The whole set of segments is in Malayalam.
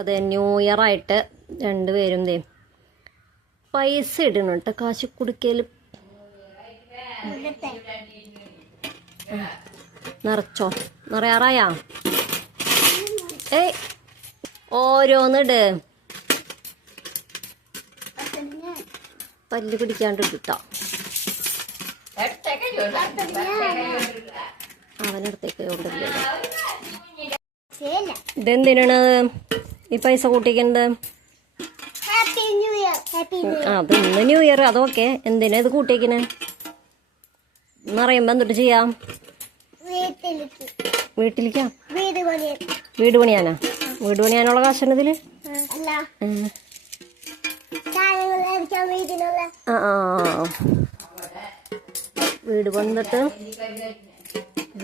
അതെ, ന്യൂ ഇയർ ആയിട്ട് രണ്ടുപേരും പൈസ ഇടണം കേട്ടോ. കാശ് കുടുക്കയിൽ നിറച്ചോ? നിറയാറായാ? ഏയ് ഓരോന്നിട്, പല്ല് പിടിക്കാണ്ട് ഇട്ടോ. അവനടുത്തേക്ക് കൊണ്ടില്ലേ. ഇതെന്തിനാണ് ഈ പൈസ കൂട്ടിക്കുന്നത്? അത് ഇന്ന് ന്യൂ ഇയർ, അതൊക്കെ എന്തിനാ ഇത് കൂട്ടിയേക്കണേ? എന്നറിയുമ്പോ എന്തിട്ട് ചെയ്യാം? വീട്ടിലേക്കാ? വീട് പണിയാനാ? വീട് പണിയാനുള്ള കാശാണ് ഇതില്? വീട് പണിതിട്ട്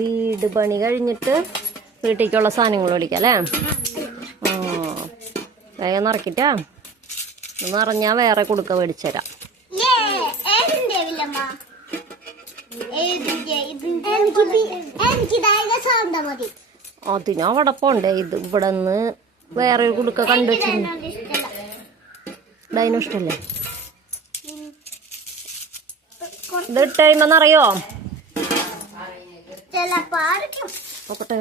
വീട് പണി കഴിഞ്ഞിട്ട് വീട്ടിലേക്കുള്ള സാധനങ്ങൾ മേടിക്കാം അല്ലേ? വേഗം നിറക്കിട്ടാ. നിറഞ്ഞാ വേറെ കൊടുക്ക മേടിച്ചുതരാം. അതിനവിടെ പോണ്ടേ? ഇത് ഇവിടെ നിന്ന് വേറെ ഒരു കുടുക്ക കണ്ടു വെച്ചിരുന്നു. ഡൈനോ ഇഷ്ടല്ലേ? ഇത് ഇട്ട് കഴിയുമ്പോന്നറിയോ? നോക്കട്ടെ.